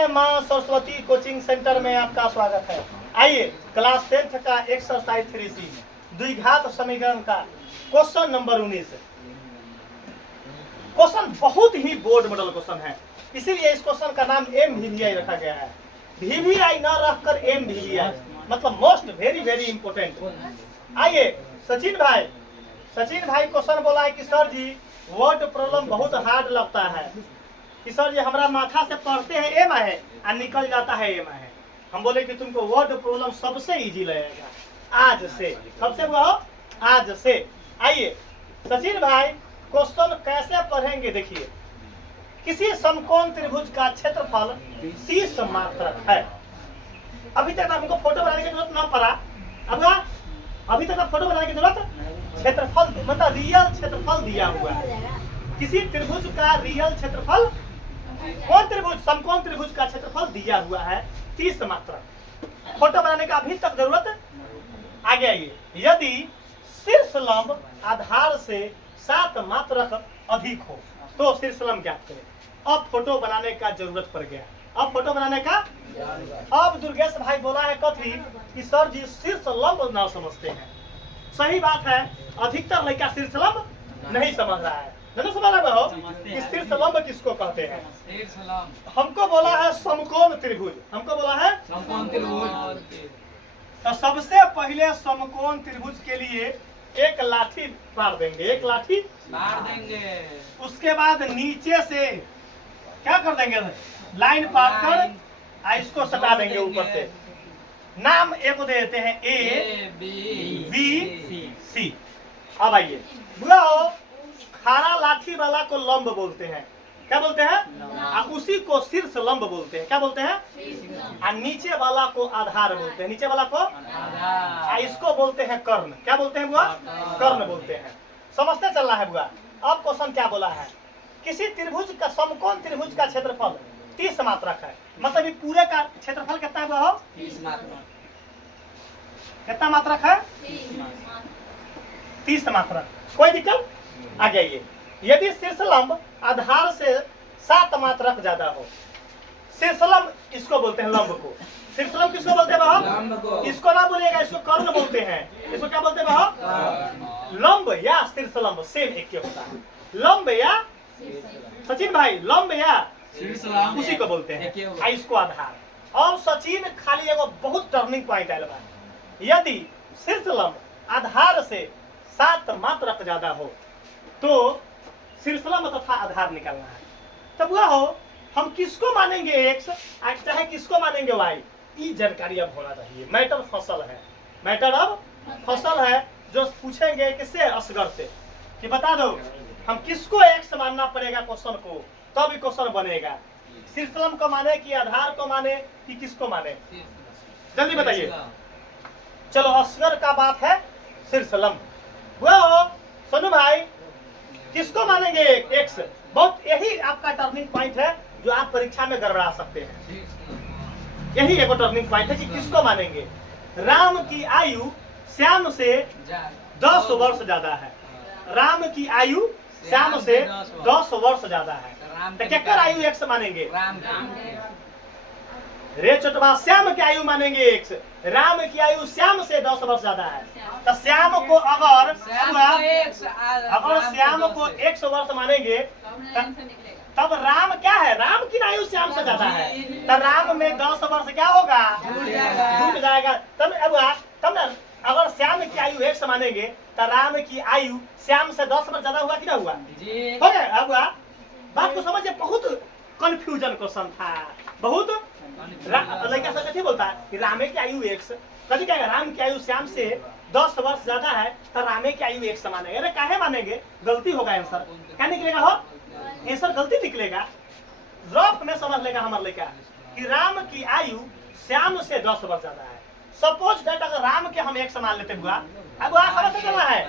जय मां Saraswati coaching centre में आपका स्वागत है। आइए क्लास 10th का एक्सरसाइज 3C द्विघात समीकरण का क्वेश्चन नंबर 19। क्वेश्चन बहुत ही बोर्ड मॉडल क्वेश्चन है, इसीलिए इस क्वेश्चन का नाम MVVI रखा गया है। VVI न रखकर MVVI मतलब मोस्ट वेरी वेरी इंपोर्टेंट। आइए सचिन भाई क्वेश्चन बोला है कि सर जी वर्ड प्रॉब्लम बहुत हार्ड लगता है कि सर जी हमारा माथा से पढ़ते हैं एम है और निकल जाता है एम है। हम बोले कि तुमको वर्ड प्रॉब्लम सबसे इजी लगेगा आज से, सबसे वो आज से। आइए सचिन भाई क्वेश्चन कैसे पढ़ेंगे देखिए। किसी समकोण त्रिभुज का क्षेत्रफल 30 मात्रक है। अभी तक हमको फोटो बनाने की जरूरत न पड़ा, अब अभी तक फोटो बनाने की जरूरत, क्षेत्रफल मतलब रियल क्षेत्रफल दिया हुआ है। किसी त्रिभुज का रियल क्षेत्रफल, कौन त्रिभुज, समकोण त्रिभुज का क्षेत्रफल दिया हुआ है 30 मात्रक। फोटो बनाने का अभी तक जरूरत। आगे आइए, यदि शीर्ष लंब आधार से 7 मात्रक अधिक हो तो शीर्ष लंब ज्ञात करें। अब फोटो बनाने का जरूरत पड़ गया, अब फोटो बनाने का। अब दुर्गेश भाई बोला है कथी कि सर जी शीर्ष लंब ना समझते हैं। सही बात है, अधिकतर लड़का शीर्ष लंब नहीं समझ रहा है, नहीं समझ रहा हो कि शीर्ष लंब किसको कहते हैं। हमको बोला है समकोण त्रिभुज, हमको बोला है समकोण त्रिभुज। तो सबसे पहले समकोण त्रिभुज के लिए एक लाठी मार देंगे, एक लाठी मार देंगे। उसके बाद नीचे से क्या कर देंगे, लाइन पार कर इसको सटा देंगे ऊपर से। नाम एक को दे देते हैं ABC। अब आइए खारा लाठी वाला को लंब बोलते हैं, क्या बोलते हैं, उसी को शीर्ष लंब बोलते हैं, क्या बोलते हैं, और नीचे वाला को आधार बोलते हैं, नीचे वाला को इसको बोलते हैं कर्ण, क्या बोलते हैं बुआ, कर्ण बोलते हैं। समझते चलना है बुआ। अब क्वेश्चन क्या बोला है, किसी त्रिभुज का समकोण त्रिभुज का क्षेत्रफल 30 मात्रक है, मतलब ये पूरे का क्षेत्रफल कितना हुआ हो, 30 मात्रक। कितना मात्रक है, 30 मात्रक। कोई दिक्कत। आगे आइए, यदि शीर्ष लंब आधार से 7 मात्रक ज्यादा हो, शीर्ष लंब इसको बोलते हैं, लंब को शीर्ष लंब किसको बोलते हैं बाबा, इसको ना बोलिएगा, इसको कर्ण बोलते हैं। इसको क्या बोलते हैं बाबा, लंब या शीर्ष लंब सेम एक होता है। लंब या सचिन भाई, लंब या उसी को बोलते हैं, इसको आधार। और सचिन खाली एगो बहुत टर्निंग पॉइंट आयल बा, यदि शीर्ष लंब आधार से 7 मात्रक ज्यादा हो तो शीर्ष लंब तथा आधार निकालना है। तब वह हो हम किसको मानेंगे एक्स चाहे किसको मानेंगे वाई, ये जानकारी अब होना चाहिए। मैटर फसल है, मैटर अब फसल है। जो पूछेंगे किससे, असगर से, कि बता दो हम किसको एक्स मानना पड़ेगा क्वेश्चन को, तब क्वेश्चन बनेगा। शीर्ष लंब को माने कि आधार को माने कि किसको माने, जल्दी बताइए। चलो असगर का बात है शीर्ष लंब। वो सोनू भाई किसको मानेंगे, एक्स। बहुत यही आपका टर्निंग पॉइंट है जो आप परीक्षा में गड़बड़ा सकते हैं। यही एक टर्निंग पॉइंट है कि किसको मानेंगे। राम की आयु श्याम से 10 वर्ष ज्यादा है, राम की आयु श्याम से 10 वर्ष ज्यादा है, तो क्या आयु एक्स मानेंगे, रे चोटवा श्याम की आयु मानेंगे एक्स। राम की आयु श्याम से 10 वर्ष ज्यादा है, तो श्याम को अगर श्याम को 100 वर्ष मानेंगे तब राम क्या है, राम की आयु श्याम से ज्यादा है, तो राम में 10 वर्ष क्या होगा, जुट जाएगा। तब ना अगर श्याम की आयु 100 मानेंगे तो राम की आयु श्याम से 10 वर्ष ज्यादा हुआ कि ना हुआ, हो गया। अब बात को समझिए, बहुत कंफ्यूजन क्वेश्चन था, बहुत लड़का सब कथी बोलता है कि रामे की आयु 100, कभी कहेगा राम की आयु श्याम से 10 वर्ष ज्यादा है तो रामे की आयु 100 मानेंगे। अरे काहे मानेंगे, गलती होगा, आंसर क्या निकलेगा, हो आंसर गलती निकलेगा। रफ में समझ लेगा हमारे लड़का कि राम की आयु श्याम से 10 वर्ष ज्यादा है। सपोज दैट अगर राम के हम 100 मान लेते हुआ, अब समझ चलना है,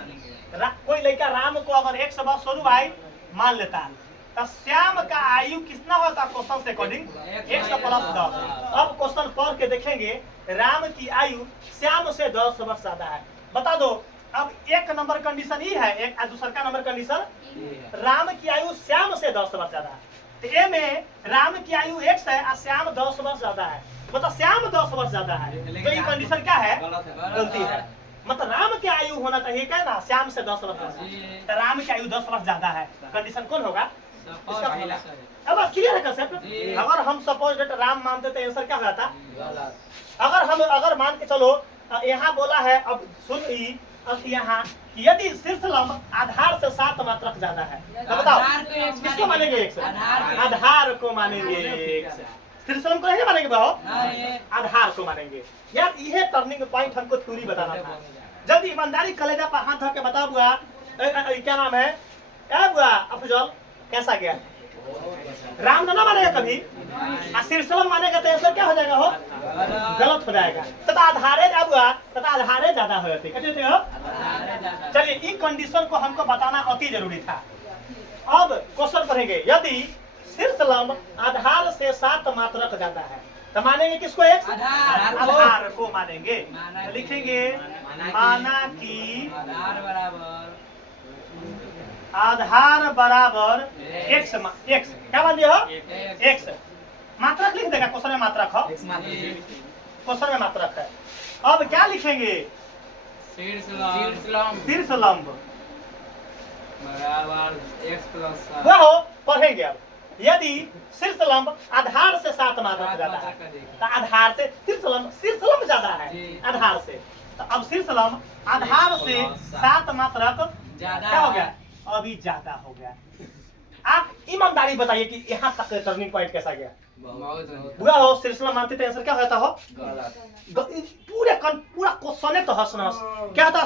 कोई लड़का राम को अगर 100 वर्ष सोनू भाई मान लेता तो श्याम का आयु कितना होता क्वेश्चन से अकॉर्डिंग 100 प्लस 10। अब क्वेश्चन पढ़ के देखेंगे, राम की आयु श्याम से 10 वर्ष ज्यादा है, बता दो। अब एक नंबर कंडीशन ही है, एक दूसरा का नंबर कंडीशन, राम की आयु श्याम से 10 वर्ष ज्यादा है। तो ए में राम की आयु 1 है और श्याम 10 वर्ष ज्यादा है, मतलब श्याम 10 वर्ष ज्यादा है, तो ये कंडीशन क्या है? गलती है। मतलब राम की आयु होना चाहिए क्या ना, श्याम से 10 वर्ष ज्यादा, तो राम की आयु 10 वर्ष ज्यादा है, कंडीशन कौन होगा? अब क्लियर है कंसेप्ट? अगर हम सपोज डेट राम मानते तो आंसर क्या होता? अगर मान के चलो यहाँ बोला है, अब सुन अब यहाँ यदि शीर्ष लंब आधार से 7 मात्रक ज्यादा है, तो बताओ किसको मानेंगे? 1 से आधार को मानेंगे, 1 से शीर्ष लंब को नहीं मानेंगे बाबू, आधार को मानेंगे। यार यह टर्निंग पॉइंट हमको थ्योरी बताना था। जल्दी ईमानदारी कलेजा पर हाथ धर के बता बुआ, क्या नाम है बुआ अफजल, कैसा गया? राम ना मानेगा कभी, शीर्ष लंब मानेगा तो आंसर क्या हो जाएगा? हो गलत हो जाएगा। तथा आधारे तथा आधारे ज्यादा हो जाते हो। चलिए इन कंडीशन को हमको बताना अति जरूरी था। अब क्वेश्चन पढ़ेंगे, यदि शीर्ष लंब आधार से 7 मात्रक ज्यादा है तो मानेंगे किसको? 1 आधार को मानेंगे। तो लिखेंगे माना कि आधार बराबर x क्या मान दिया हो? x मात्रक लिख देगा, क्वेश्चन में मात्रक हो, क्वेश्चन में मात्रक है। अब क्या लिखेंगे? शीर्ष लंब बराबर x प्लस वो पढ़ेंगे। अब यदि शीर्ष लंब आधार से 7 मात्रक ज्यादा है तो आधार से शीर्ष लंब ज्यादा है आधार से, तो अब शीर्ष लंब आधार से 7 मात्रक क्या हो गया? अभी ज्यादा हो गया। आप ईमानदारी बताइए कि यहाँ तक टर्निंग पॉइंट कैसा गया? बुरा हो शीर्ष लंब मानते थे, आंसर क्या होता हो? पूरा क्वेश्चन है तहस नहस। क्या होता है?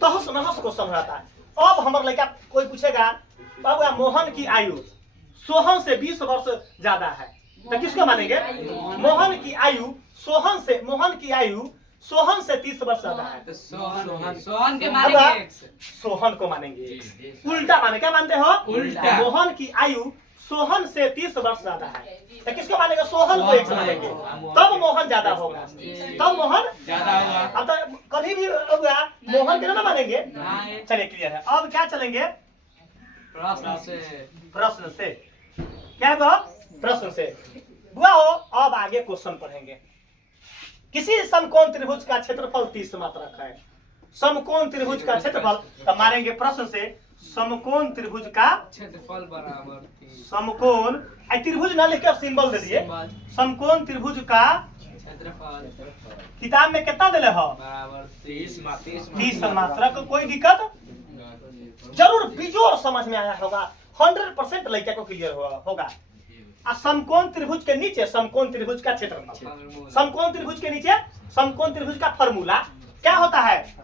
तहस नहस क्वेश्चन होता है। अब हमारे लड़का कोई पूछेगा बाबू मोहन की आयु सोहन से 20 वर्ष ज्यादा है, तो किसको मानेंगे? मोहन की आयु सोहन से 30 वर्ष ज्यादा है, तो सोहन के मानेंगे x। सोहन को मानेंगे। उल्टा माने, क्या मानते हो? उल्टा। मोहन की आयु सोहन से 30 वर्ष ज्यादा है, तो किसको मानेंगे? सोहन को 1 मानेंगे, तब मोहन ज्यादा होगा, तब मोहन ज्यादा होगा। अब तो कभी भी मोहन के ना मानेंगे। चलिए क्लियर है। अब क्या चलेंगे? प्रश्न से क्या हुआ? प्रश्न से बुआ हो। अब आगे क्वेश्चन पढ़ेंगे। किसी समकोण त्रिभुज का क्षेत्रफल 30 मात्रक है। समकोण त्रिभुज का क्षेत्रफल, तो मारेंगे प्रश्न से समकोण त्रिभुज का क्षेत्रफल बराबर समकोण त्रिभुज ना लिख के सिंबल दे दिए। समकोण त्रिभुज का क्षेत्रफल किताब में कितना दिले हो? बराबर 30 मात्रक। कोई दिक्कत जरूर बिजोर समझ में आया होगा, 100% लड़का को क्लियर होगा। समकोण त्रिभुज के नीचे समकोण त्रिभुज का क्षेत्रफल, समकोण त्रिभुज के नीचे समकोण त्रिभुज का फॉर्मूला क्या होता है?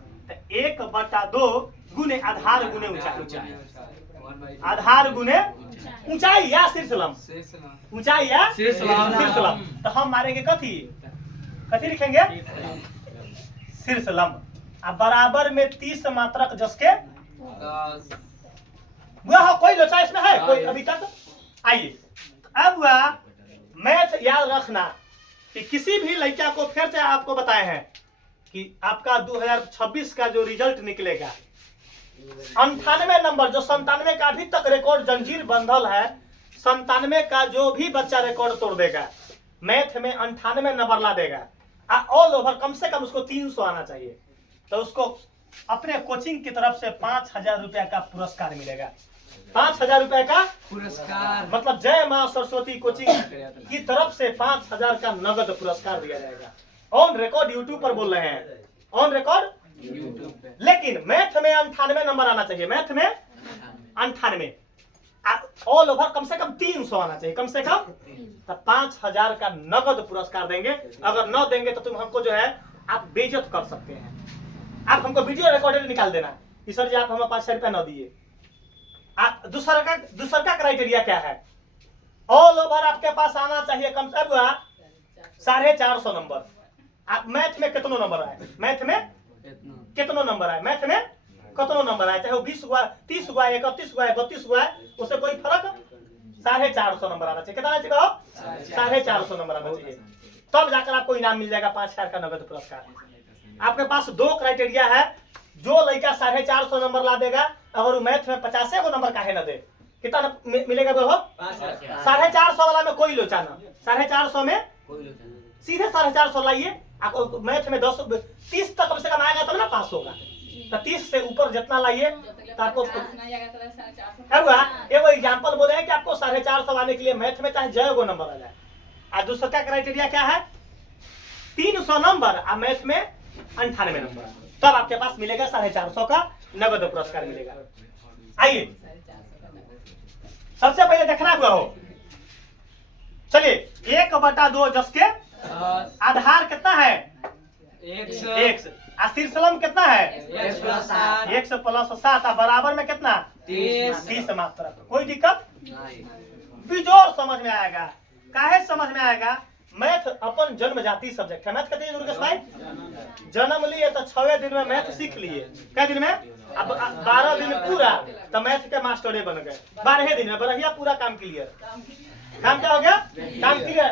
1/2 गुने आधार गुने ऊंचाई, आधार गुने ऊंचाई या शीर्ष लंब, ऊंचाई या शीर्ष लंब। तो हम मारेंगे कथी लिखेंगे? शीर्ष लंब। अब बराबर में 30 मात्रक जसके वह कोई लोचा इसमें है कोई अभी तक? आइए अब मैथ याद रखना कि किसी भी लड़का को फिर से आपको बताए हैं कि आपका 2026 का जो रिजल्ट निकलेगा 98 नंबर, जो 97 का अभी तक रिकॉर्ड जंजीर बंधल है, 97 का जो भी बच्चा रिकॉर्ड तोड़ देगा मैथ में 98 नंबर ला देगा, ऑल ओवर कम से कम उसको 300 आना चाहिए, तो उसको अपने कोचिंग की तरफ से 5000 रुपया का पुरस्कार मिलेगा। 5000 रुपए का पुरस्कार, मतलब जय मां सरस्वती कोचिंग की तरफ से 5000 का नगद पुरस्कार दिया जाएगा। ऑन रिकॉर्ड यूट्यूब पर बोल रहे हैं, ऑन रिकॉर्ड यूट्यूब पे। लेकिन मैथ में 98 नंबर आना चाहिए, मैथ में 98, ऑल ओवर कम से कम 300 आना चाहिए, कम से कम। तो 5000 का नगद पुरस्कार देंगे। अगर न देंगे तो तुम हमको जो है आप बेइज्जत कर सकते हैं। आप हमको वीडियो रिकॉर्डेड निकाल देना कि सर जी आप हमें 500 रुपया न दिए। दूसरा का क्राइटेरिया क्या है? ऑल ओवर आपके पास आना चाहिए कम से कम 450 नंबर। आप मैथ में कितनो नंबर आए? मैथ में कितनो नंबर आए? मैथ में कितनो नंबर आए, चाहे वो 20 हुआ, 30 हुआ, 31 हुआ, 32 हुआ, उससे कोई फर्क? 450 नंबर आना चाहिए। कितना आना चाहिए? 450 नंबर आना चाहिए, तब जाकर आपको इनाम मिल जाएगा 5000 का नगद पुरस्कार। आपके पास 2 क्राइटेरिया है। जो लड़का 450 नंबर ला देगा, अगर वो मैथ में 50 को नंबर काहे न दे, कितना मिलेगा वो? 450 वाला में कोई लोचा ना, 450 में सीधे 450 लाइए। आपको मैथ में 10 30 तक कम से कम आएगा तब ना पास होगा। तो 30 से ऊपर जितना लाइए तो आपको एगो एग्जाम्पल बोले हैं कि आपको 450 आने के लिए मैथ में चाहे जय गो नंबर आ जाए। और दूसरा का क्राइटेरिया क्या है? 300 नंबर और मैथ में 98 नंबर, तब आपके पास मिलेगा 450 का नगद पुरस्कार मिलेगा। आइए सबसे पहले देखना हुआ हो, चलिए 1/2 जस के आधार कितना है? 100। और शीर्षलम कितना है? 100 प्लस 7 और बराबर में कितना? 30 मात्रा। कोई दिक्कत? बिजोर समझ में आएगा। काहे समझ में आएगा? मैथ अपन जन्म जाति सब्जेक्ट है। मैथ कहते हैं दुर्गेश भाई, जन्म लिए तो 6वें दिन में मैथ सीख लिए। क्या दिन में? अब 12 दिन पूरा तो मैथ के मास्टरे बन गए। 12वें दिन में बरहिया पूरा काम क्लियर। काम क्या हो गया? काम क्लियर।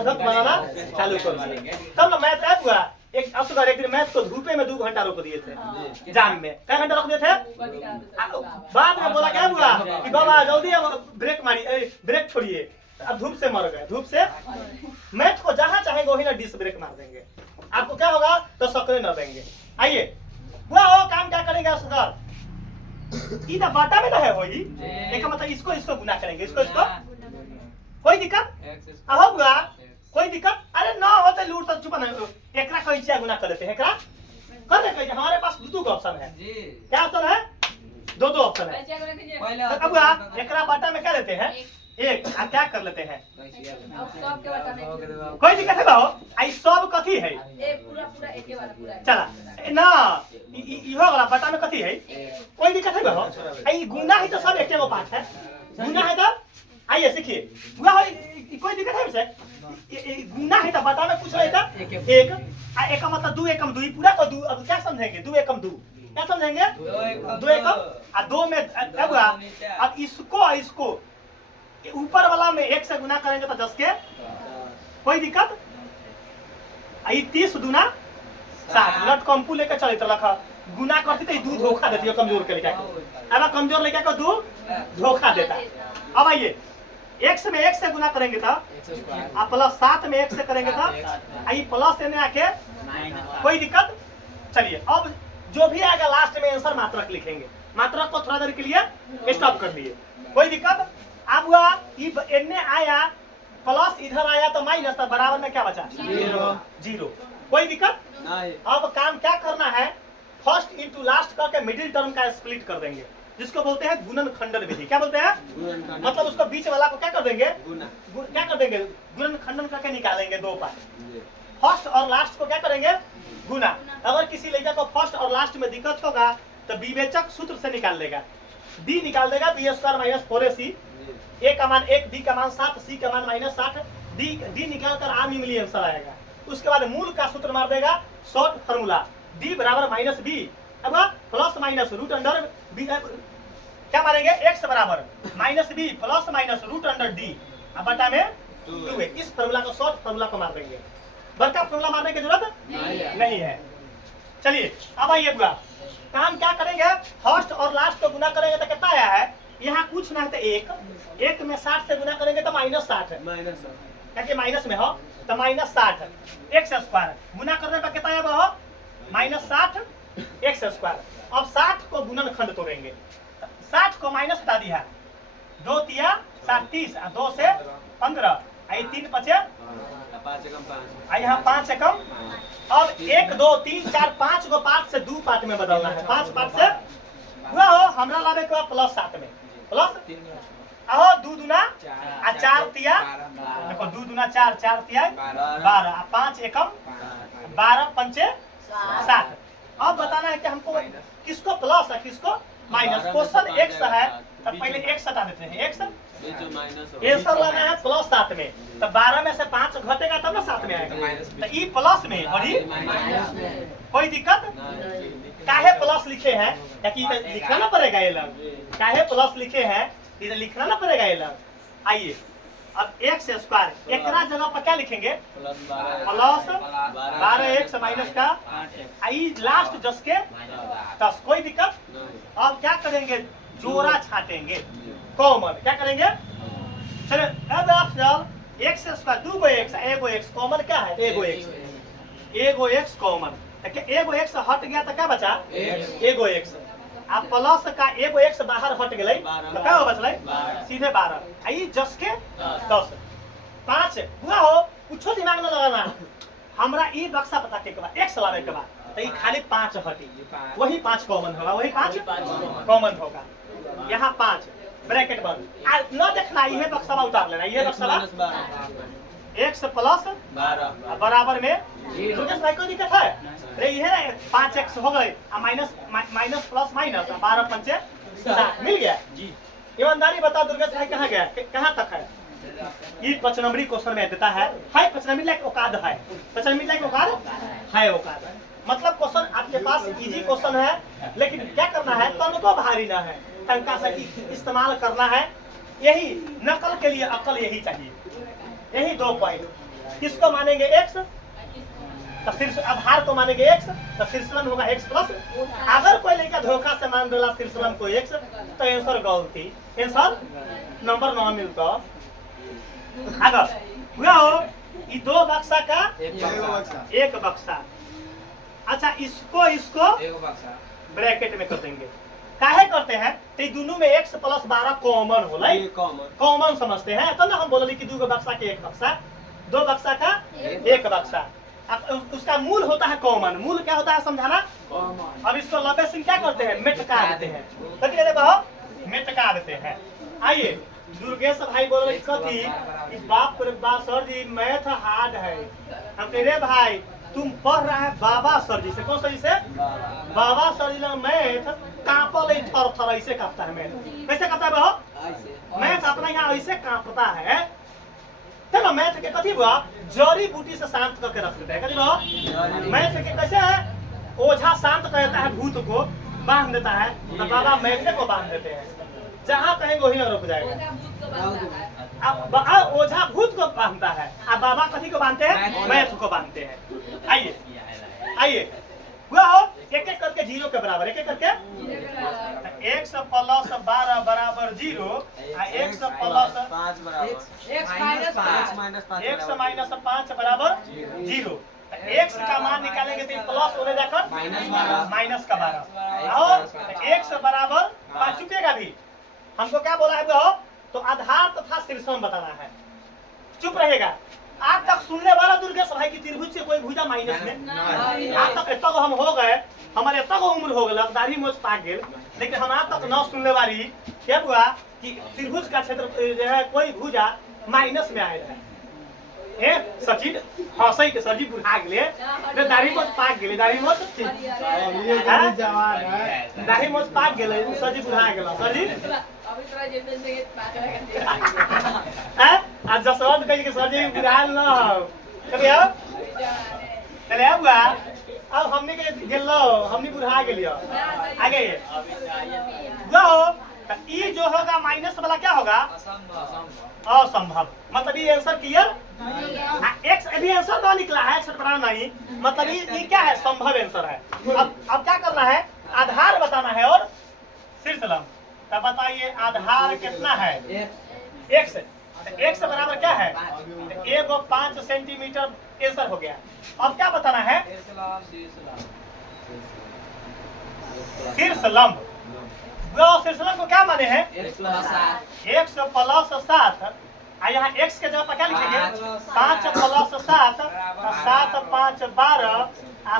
धक बनाना चालू कर दिए, तब ना मैथ ऐप हुआ। एक असगर एक दिन मैथ को धूपे में 2 घंटा रोक दिए थे जाम में। क्या घंटा रोक दिए थे? बाद में बोला क्या हुआ कि बाबा जल्दी ब्रेक मारिए, ब्रेक छोड़िए। अब धूप से मर गए। धूप से मैथ को जहां चाहेंगे वही ना डिस ब्रेक मार देंगे। आपको क्या होगा? तो सकरे न देंगे। आइए वो काम क्या करेंगे असगर? इधर बाटा में ना है वही एक मतलब इसको गुना करेंगे, इसको कोई दिक्कत? अब होगा कोई दिक्कत? अरे ना होते लूट तो चुप नहीं, एकरा कैसे गुना कर देते हैं? एकरा कर दे कैसे? हमारे पास दो ऑप्शन है। क्या ऑप्शन है? दो ऑप्शन है। तो अब एकरा बाटा में क्या लेते हैं? एक। क्या कर लेते हैं? कोई दिक्कत है बाबू? आई सब कथी है? चला ना इहो वाला बाटा में कथी है? कोई दिक्कत है बाबू? आई गुना ही तो सब एक गो पाठ है। गुना है तो आइए सीखिए। कोई दिक्कत है वैसे? गुना है तो बता में कुछ नहीं था। एक एक मतलब 2 एकम 2 पूरा को 2। अब क्या समझेंगे? 2 एकम 2 क्या समझेंगे? 2 एकम और 2 में अब इसको ऊपर वाला में 1 से गुना करेंगे तो 10 के। कोई दिक्कत? 30 दूना 60 लट कंपू लेकर चले तो लखा गुना करती तो 2 धोखा देती है कमजोर के लेकर। अब कमजोर लेकर को 2 धोखा देता। अब आइए x में 1 से गुना करेंगे तो प्लस 7 में 1 से करेंगे तो आई प्लस देने आके। कोई दिक्कत? चलिए अब जो भी आएगा लास्ट में आंसर मात्रक लिखेंगे। मात्रक को थोड़ा देर के लिए स्टॉप कर लिए। कोई दिक्कत? अब हुआ एने आया प्लस इधर आया तो माइनस, तो बराबर में क्या बचा? 0। कोई दिक्कत नहीं। अब काम क्या करना है? फर्स्ट इंटू लास्ट करके मिडिल टर्म का स्प्लिट कर देंगे, जिसको बोलते हैं गुणन खंडन विधि। क्या बोलते हैं? मतलब उसको बीच वाला को क्या कर देंगे? क्या कर देंगे? गुणन खंडन करके निकालेंगे 2 पार्ट। फर्स्ट और लास्ट को क्या करेंगे? गुना। अगर किसी लड़का को फर्स्ट और लास्ट में दिक्कत होगा तो विवेचक सूत्र से निकाल लेगा। डी निकाल देगा b² - 4ac। a का मान 1, b का मान 7, c का मान -60। डी निकाल कर आम इमली आंसर आएगा। उसके बाद मूल का सूत्र मार देगा, शॉर्ट फार्मूला d बराबर -b। अब plus minus root under b क्या मारेंगे? x बराबर -b plus minus root under d अब बटा में 2 है। इस फार्मूला को शॉर्ट फार्मूला को मार देंगे। बड़का फार्मूला मारने की जरूरत नहीं है। चलिए अब आइए बुआ काम क्या करेंगे? फर्स्ट और लास्ट को गुना करेंगे तो कितना आया है? यहाँ कुछ ना है तो 1 में 60 से गुना करेंगे तो -60 है। क्या माइनस में हो तो -60 x² गुना करने पर कितना है वो? -60 x²। अब 60 को गुणनखंड तोड़ेंगे। 60 को माइनस हटा दिया, 2 तिया 7 30 और 2 से 15 आई 3 बचे 5 यहाँ 5 एकम। अब 1 2 3 4 5 को 5 से 2 पार्ट में बदलना है। 5 पार्ट से हुआ हो हमरा लावे के प्लस 7 में प्लस आओ 2 दूना आ 4 तिया देखो 2 दूना 4 4 तिया 12 आ 5 एकम 12 पंचे 7। अब बताना है कि हमको किसको प्लस है किसको माइनस। क्वेश्चन x है तब पहले x हटा देते हैं। x आंसर लाना है प्लस 7 में, तो 12 में से 5 घटेगा तब ना 7 में आएगा। तो ई प्लस में और ई कोई दिक्कत? काहे प्लस लिखे हैं? कि लिखना ना पड़ेगा ये लोग। काहे प्लस लिखे हैं इधर लिखना ना पड़ेगा ये लोग। आइए अब x² एकरा जगह पर क्या लिखेंगे? प्लस 12x माइनस का आई लास्ट जस के 10। कोई दिक्कत? अब क्या करेंगे? जोड़ा छाटेंगे। कॉमन क्या करेंगे? चलो अब आप चल एक्स स्क्वायर 2 एक्स एगो एक्स कॉमन क्या है? एगो एक्स कॉमन। एगो एक्स हट गया तो क्या बचा? एगो एक्स। आप प्लस का एगो एक्स बाहर हट गए तो क्या बचल? सीधे 12 आई जस के 10 5 हुआ हो। कुछ दिमाग में लगाना, हमरा ई बक्सा पता के बाद एक्स लावे के बाद तो ये खाली 5 हटी, वही 5 कॉमन होगा, वही 5 कॉमन होगा। यहाँ 5 ब्रैकेट बंद। न देखना ये बक्सा उतार लेना, ये बक्सा एक्स प्लस 12 बराबर में दुर्गेश भाई कोई दिक्कत है? अरे ये है ना 5x हो गए माइनस माइनस प्लस माइनस 12 पंचे 7 मिल गया जी। ईमानदारी बता दुर्गेश भाई कहाँ गया? कहाँ तक है? ये 5 नंबरी क्वेश्चन में देता है 5 नंबरी लाइक औकात है, 5 नंबरी लाइक औकात है, औकात है। मतलब क्वेश्चन आपके पास इजी क्वेश्चन है, लेकिन क्या करना है? तन को भारी ना है, टंका से इस्तेमाल करना है। यही नकल के लिए अकल यही चाहिए। यही 2 पॉइंट। किसको मानेंगे x तो शीर्ष आधार को मानेंगे x तो शीर्षलन होगा x प्लस। अगर कोई लड़का धोखा से मान देला शीर्षलन को x तो आंसर गलती, आंसर नंबर ना मिलता। अगर हुआ हो ये 2 बक्सा का एक बक्सा। अच्छा इसको ब्रैकेट में कर देंगे। काहे करते हैं? तो दोनों में x प्लस 12 कॉमन होला, कॉमन समझते हैं तो ना हम बोले कि 2 बक्सा के एक बक्सा, 2 बक्सा का एक बक्सा। अब उसका मूल होता है कॉमन। मूल क्या होता है समझाना? अब इसको लंबे से क्या करते हैं? मेटका देते हैं। कथी रे बाबू? मेटका देते हैं। आइए दुर्गेश भाई बोले कथी? बाप रे बाप सर जी मैथ हार्ड है। हम कह रे भाई तुम पढ़ रहा है बाबा सर जी से। कौन सर जी से? बाबा सर जी ना मैथ कांपल थर थर ऐसे कांपता है। मैथ कैसे कांपता है बाबू? मैथ अपना यहाँ ऐसे कांपता है। चलो मैथ के कथी हुआ? जड़ी बूटी से शांत करके रख देते हैं। कथी बाबू? मैथ के कैसे है? ओझा शांत करता है, भूत को बांध देता है, तो बाबा मैथ को बांध देते हैं। जहाँ कहेंगे वही रुक जाएगा। अब ओझा भूत को बांधता है, अब बाबा कथी को बांधते हैं? मैथ को बांधते हैं। आइए आइए हुआ हो एक एक करके 0 के बराबर, एक एक करके x प्लस 12 बराबर 0 x प्लस 5 बराबर x माइनस 5 बराबर 0। x का मान निकालेंगे तो प्लस होने जाकर माइनस का 12 और x बराबर 5 चुकेगा भी। हमको क्या बोला है वो? तो आधार तथा शीर्षण बताना है। चुप रहेगा। आज तक सुनने वाला दुर्गेश भाई की त्रिभुज से कोई भुजा माइनस में आज तक इतना हम हो गए, हमारे इतना उम्र हो गया, दाढ़ी मोछ पाक गए, लेकिन हम आज तक न सुनने वाली क्या हुआ कि त्रिभुज का क्षेत्र जो है कोई भुजा माइनस में आया है। सचिन हंसई के सरजी बुढ़ा गए, दाढ़ी मोछ पाक गए, दाढ़ी मोछ दाढ़ी मोछ पाक गए, सरजी बुढ़ा गया। सरजी आज जसवंत कह के सरजी बुढ़ाल न कभी अब चले अब अब हमने के गेलो, हमने बुढ़ा गेलियो आगे लो। ई जो होगा माइनस वाला क्या होगा? असंभव। मतलब ये आंसर क्लियर। एक्स अभी आंसर ना निकला है, एक्स पढ़ा नहीं, मतलब ये क्या है? संभव आंसर है। अब क्या करना है? आधार बताना है और शीर्षलंब। तब बताइए आधार कितना है? एक्स। एक्स बराबर क्या है? 1.5 सेंटीमीटर आंसर हो गया। अब क्या बताना है? शीर्षलंब। शीर्षलंब को क्या माने हैं? x plus 7। यहाँ x के जगह पर क्या लिखेंगे? 5 प्लस 7 7 5 12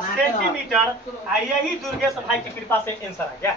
सेंटीमीटर। यही दुर्गेश भाई की कृपा से आंसर आ गया।